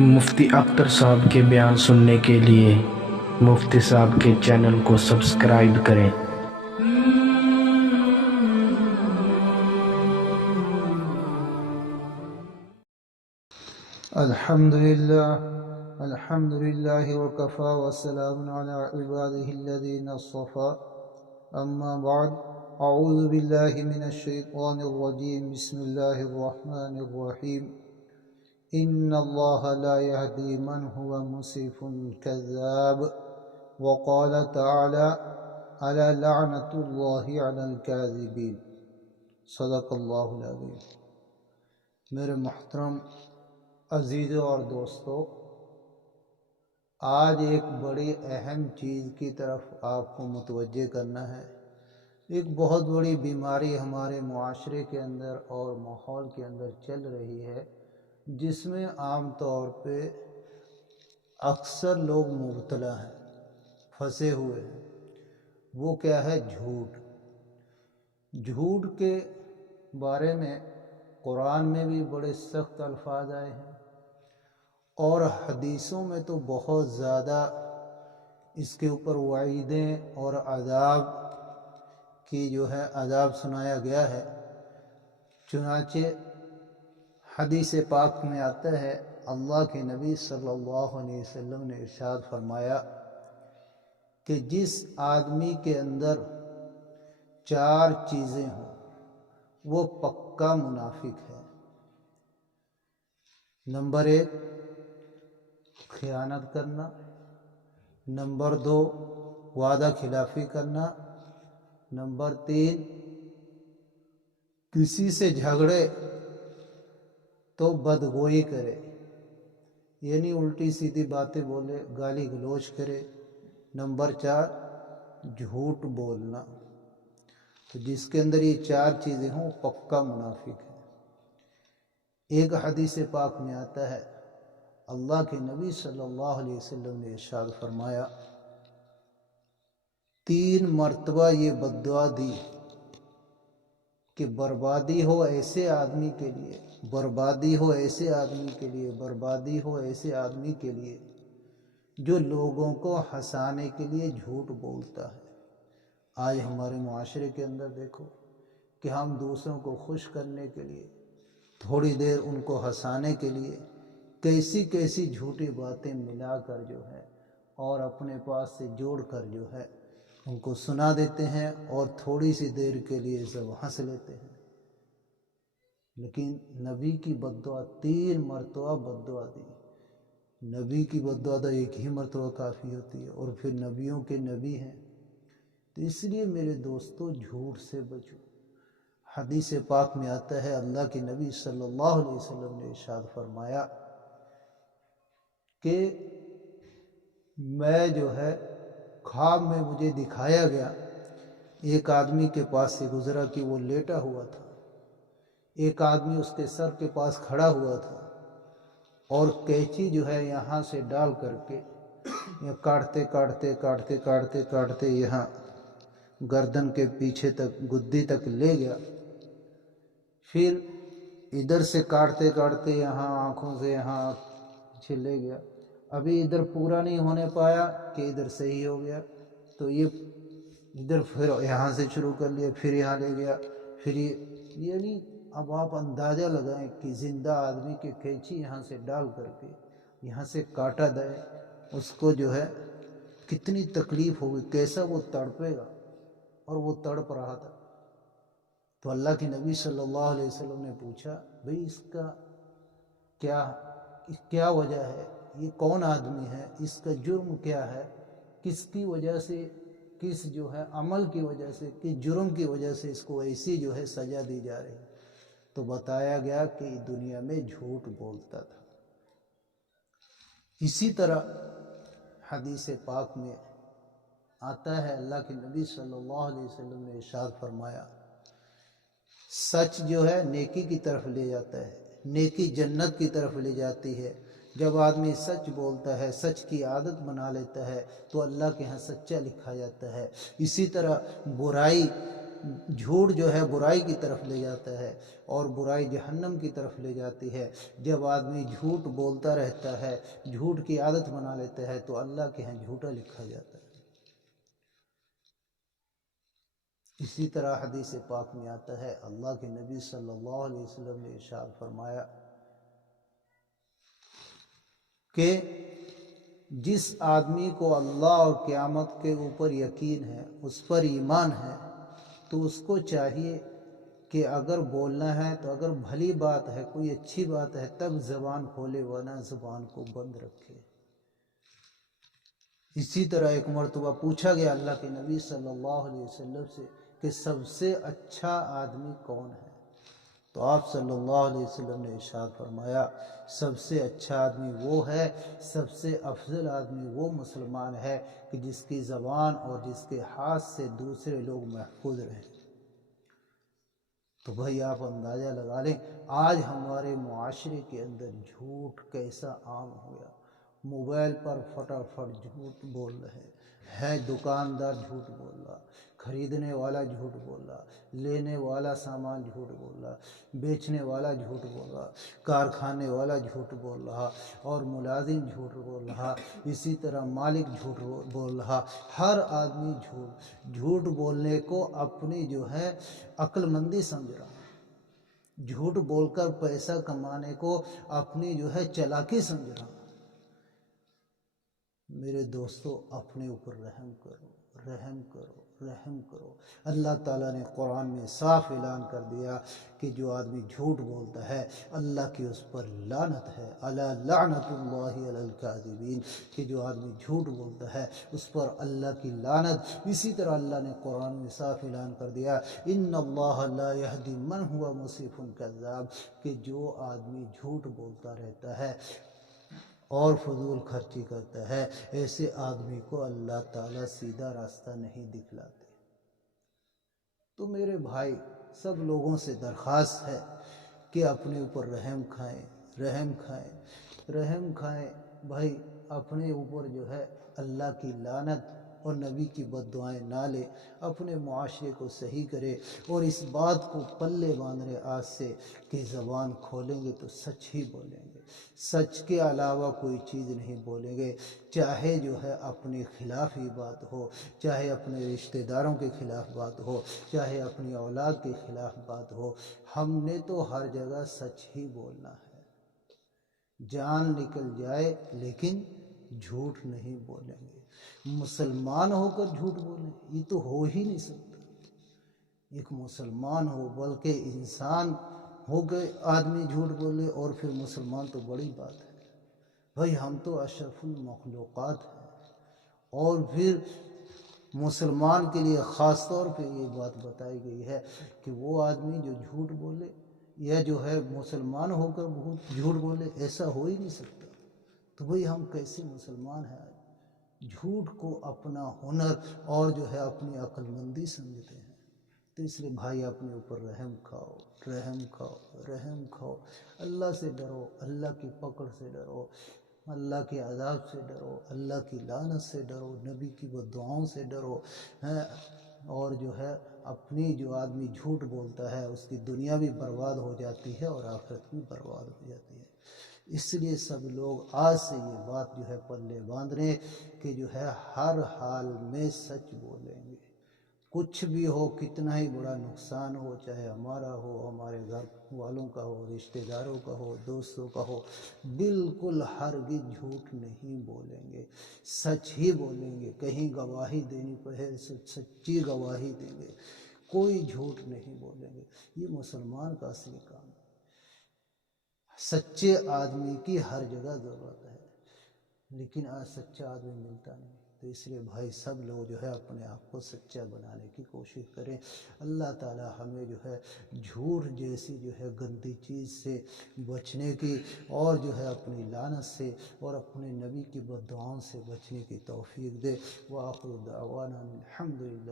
مفتی اختر صاحب کے بیان سننے کے لیے مفتی صاحب کے چینل کو سبسکرائب کریں۔ الحمد للہ وکفا وسلام علی عبادہ الذین اصطفى اما بعد اعوذ باللہ من الشیطان الرجیم بسم اللہ الرحمن الرحیم ان اللہ لا یہدی من هو مسرف کذاب وقال تعالی الا لعنۃ اللہ علی الکاذبین۔ صدق اللہ العظیم۔ میرے محترم عزیزوں اور دوستو، آج ایک بڑی اہم چیز کی طرف آپ کو متوجہ کرنا ہے۔ ایک بہت بڑی بیماری ہمارے معاشرے کے اندر اور ماحول کے اندر چل رہی ہے، جس میں عام طور پہ اکثر لوگ مبتلا ہیں، پھنسے ہوئے ہیں۔ وہ کیا ہے؟ جھوٹ۔ جھوٹ کے بارے میں قرآن میں بھی بڑے سخت الفاظ آئے ہیں، اور حدیثوں میں تو بہت زیادہ اس کے اوپر وعیدیں اور عذاب کی عذاب سنایا گیا ہے۔ چنانچہ حدیث پاک میں آتا ہے، اللہ کے نبی صلی اللہ علیہ وسلم نے ارشاد فرمایا کہ جس آدمی کے اندر 4 چیزیں ہوں وہ پکا منافق ہے۔ نمبر 1 خیانت کرنا، نمبر 2 وعدہ خلافی کرنا، نمبر 3 کسی سے جھگڑے تو بدگوئی کرے، یعنی الٹی سیدھی باتیں بولے، گالی گلوچ کرے، نمبر 4 جھوٹ بولنا۔ تو جس کے اندر یہ 4 چیزیں ہوں پکا منافق ہے۔ ایک حدیث پاک میں آتا ہے، اللہ کے نبی صلی اللہ علیہ وسلم نے ارشاد فرمایا، 3 مرتبہ یہ بد دعا دی کہ بربادی ہو ایسے آدمی کے لیے، بربادی ہو ایسے آدمی کے لیے، بربادی ہو ایسے آدمی کے لیے جو لوگوں کو ہنسانے کے لیے جھوٹ بولتا ہے۔ آج ہمارے معاشرے کے اندر دیکھو کہ ہم دوسروں کو خوش کرنے کے لیے، تھوڑی دیر ان کو ہنسانے کے لیے کیسی کیسی جھوٹی باتیں ملا کر اور اپنے پاس سے جوڑ کر ان کو سنا دیتے ہیں، اور تھوڑی سی دیر کے لیے سب ہنس لیتے ہیں۔ لیکن نبی کی بد دعا 3 مرتبہ بد دعا دی۔ نبی کی بد دعا تو ایک ہی مرتبہ کافی ہوتی ہے، اور پھر نبیوں کے نبی ہیں۔ تو اس لیے میرے دوستو جھوٹ سے بچو۔ حدیث پاک میں آتا ہے، اللہ کے نبی صلی اللہ علیہ وسلم نے ارشاد فرمایا کہ میں خواب میں مجھے دکھایا گیا، ایک آدمی کے پاس سے گزرا کہ وہ لیٹا ہوا تھا، ایک آدمی اس کے سر کے پاس کھڑا ہوا تھا، اور قینچی یہاں سے ڈال کر کے کاٹتے کاٹتے کاٹتے کاٹتے کاٹتے یہاں گردن کے پیچھے تک، گدی تک لے گیا، پھر ادھر سے کاٹتے کاٹتے یہاں آنکھوں سے یہاں پیچھے لے گیا۔ ابھی ادھر پورا نہیں ہونے پایا کہ ادھر صحیح ہو گیا، تو یہ ادھر پھر یہاں سے شروع کر لیا، پھر یہاں لے گیا، پھر یعنی اب آپ اندازہ لگائیں کہ زندہ آدمی کے قینچی یہاں سے ڈال کر کے یہاں سے کاٹا جائے، اس کو کتنی تکلیف ہوگی، کیسا وہ تڑپے گا، اور وہ تڑپ رہا تھا۔ تو اللہ کے نبی صلی اللہ علیہ وسلم نے پوچھا، بھئی اس کا کیا وجہ ہے؟ یہ کون آدمی ہے؟ اس کا جرم کیا ہے؟ کس کی وجہ سے، کس عمل کی وجہ سے، کس جرم کی وجہ سے اس کو ایسی سزا دی جا رہی؟ تو بتایا گیا کہ دنیا میں جھوٹ بولتا تھا۔ اسی طرح حدیث پاک میں آتا ہے، اللہ کے نبی صلی اللہ علیہ وسلم نے ارشاد فرمایا، سچ نیکی کی طرف لے جاتا ہے، نیکی جنت کی طرف لے جاتی ہے۔ جب آدمی سچ بولتا ہے، سچ کی عادت بنا لیتا ہے، تو اللہ کے ہاں سچا لکھا جاتا ہے۔ اسی طرح برائی جھوٹ جو ہے برائی کی طرف لے جاتا ہے اور برائی جہنم کی طرف لے جاتی ہے۔ جب آدمی جھوٹ بولتا رہتا ہے، جھوٹ کی عادت بنا لیتا ہے، تو اللہ کے ہاں جھوٹا لکھا جاتا ہے۔ اسی طرح حدیث پاک میں آتا ہے، اللہ کے نبی صلی اللہ علیہ وسلم نے ارشاد فرمایا کہ جس آدمی کو اللہ اور قیامت کے اوپر یقین ہے، اس پر ایمان ہے، تو اس کو چاہیے کہ اگر بولنا ہے تو اگر بھلی بات ہے، کوئی اچھی بات ہے، تب زبان کھولے، ورنہ زبان کو بند رکھے۔ اسی طرح ایک مرتبہ پوچھا گیا اللہ کے نبی صلی اللہ علیہ وسلم سے کہ سب سے اچھا آدمی کون ہے؟ تو آپ صلی اللہ علیہ وسلم نے ارشاد فرمایا، سب سے اچھا آدمی وہ ہے، سب سے افضل آدمی وہ مسلمان ہے کہ جس کی زبان اور جس کے ہاتھ سے دوسرے لوگ محفوظ رہیں۔ تو بھائی آپ اندازہ لگا لیں آج ہمارے معاشرے کے اندر جھوٹ کیسا عام ہو گیا۔ موبائل پر فٹافٹ جھوٹ بول رہے ہیں، دکاندار جھوٹ بول رہا، خریدنے والا جھوٹ بول رہا، لینے والا سامان جھوٹ بول رہا، بیچنے والا جھوٹ بول رہا، کارخانے والا جھوٹ بول رہا، اور ملازم جھوٹ بول رہا، اسی طرح مالک جھوٹ بول رہا۔ ہر آدمی جھوٹ بولنے کو اپنی جو ہے عقل مندی سمجھ رہا، جھوٹ بول کر پیسہ کمانے کو اپنی جو ہے چالاکی سمجھ رہا۔ میرے دوستو، اپنے اوپر رحم کرو، رحم کرو، رحم کرو۔ اللہ تعالیٰ نے قرآن میں صاف اعلان کر دیا کہ جو آدمی جھوٹ بولتا ہے اللہ کی اس پر لعنت ہے، الا لعنت اللہ علی الکاذبین، کہ جو آدمی جھوٹ بولتا ہے اس پر اللہ کی لعنت۔ اسی طرح اللہ نے قرآن میں صاف اعلان کر دیا، ان اللہ لا یہدی من ہوا مسرف کذاب، کہ جو آدمی جھوٹ بولتا رہتا ہے اور فضول خرچی کرتا ہے، ایسے آدمی کو اللہ تعالیٰ سیدھا راستہ نہیں دکھلاتے۔ تو میرے بھائی، سب لوگوں سے درخواست ہے کہ اپنے اوپر رحم کھائیں، رحم کھائیں، رحم کھائیں۔ بھائی اپنے اوپر جو ہے اللہ کی لعنت اور نبی کی بد دعائیں نہ لے، اپنے معاشرے کو صحیح کرے، اور اس بات کو پلے باندھ رہے آج سے کہ زبان کھولیں گے تو سچ ہی بولیں گے، سچ کے علاوہ کوئی چیز نہیں بولیں گے، چاہے جو ہے اپنے خلاف ہی بات ہو، چاہے اپنے رشتہ داروں کے خلاف بات ہو، چاہے اپنی اولاد کے خلاف بات ہو، ہم نے تو ہر جگہ سچ ہی بولنا ہے۔ جان نکل جائے لیکن جھوٹ نہیں بولیں گے۔ مسلمان ہو کر جھوٹ بولیں، یہ تو ہو ہی نہیں سکتا۔ ایک مسلمان ہو، بلکہ انسان ہو کے آدمی جھوٹ بولے، اور پھر مسلمان تو بڑی بات ہے۔ بھائی ہم تو اشرف المخلوقات ہیں، اور پھر مسلمان کے لیے خاص طور پہ یہ بات بتائی گئی ہے کہ وہ آدمی جو جھوٹ بولے یا جو ہے مسلمان ہو کر بہت جھوٹ بولے، ایسا ہو ہی نہیں سکتا۔ تو بھئی ہم کیسے مسلمان ہیں آج؟ جھوٹ کو اپنا ہنر اور جو ہے اپنی عقل مندی سمجھتے ہیں۔ تو اس لیے بھائی اپنے اوپر رحم کھاؤ، رحم کھاؤ، رحم کھاؤ۔ اللہ سے ڈرو، اللہ کی پکڑ سے ڈرو، اللہ کے عذاب سے ڈرو، اللہ کی لعنت سے ڈرو، نبی کی بد دعاؤں سے ڈرو، اور جو ہے اپنی جو آدمی جھوٹ بولتا ہے اس کی دنیا بھی برباد ہو جاتی ہے اور آخرت بھی برباد ہو جاتی ہے۔ اس لیے سب لوگ آج سے یہ بات جو ہے پلے باندھ رہے کہ جو ہے ہر حال میں سچ بولیں گے، کچھ بھی ہو، کتنا ہی بڑا نقصان ہو، چاہے ہمارا ہو، ہمارے گھر والوں کا ہو، رشتہ داروں کا ہو، دوستوں کا ہو، بالکل ہرگز جھوٹ نہیں بولیں گے، سچ ہی بولیں گے۔ کہیں گواہی دینی پڑے سچی گواہی دیں گے، کوئی جھوٹ نہیں بولیں گے۔ یہ مسلمان کا اصلی کام ہے۔ سچے آدمی کی ہر جگہ ضرورت ہے، لیکن آج سچا آدمی ملتا نہیں۔ تو اس لیے بھائی سب لوگ جو ہے اپنے آپ کو سچا بنانے کی کوشش کریں۔ اللہ تعالی ہمیں جو ہے جھوٹ جیسی جو ہے گندی چیز سے بچنے کی، اور جو ہے اپنی لعنت سے اور اپنے نبی کی بد دعاؤں سے بچنے کی توفیق دے۔ وآخر دعوانا الحمدللہ۔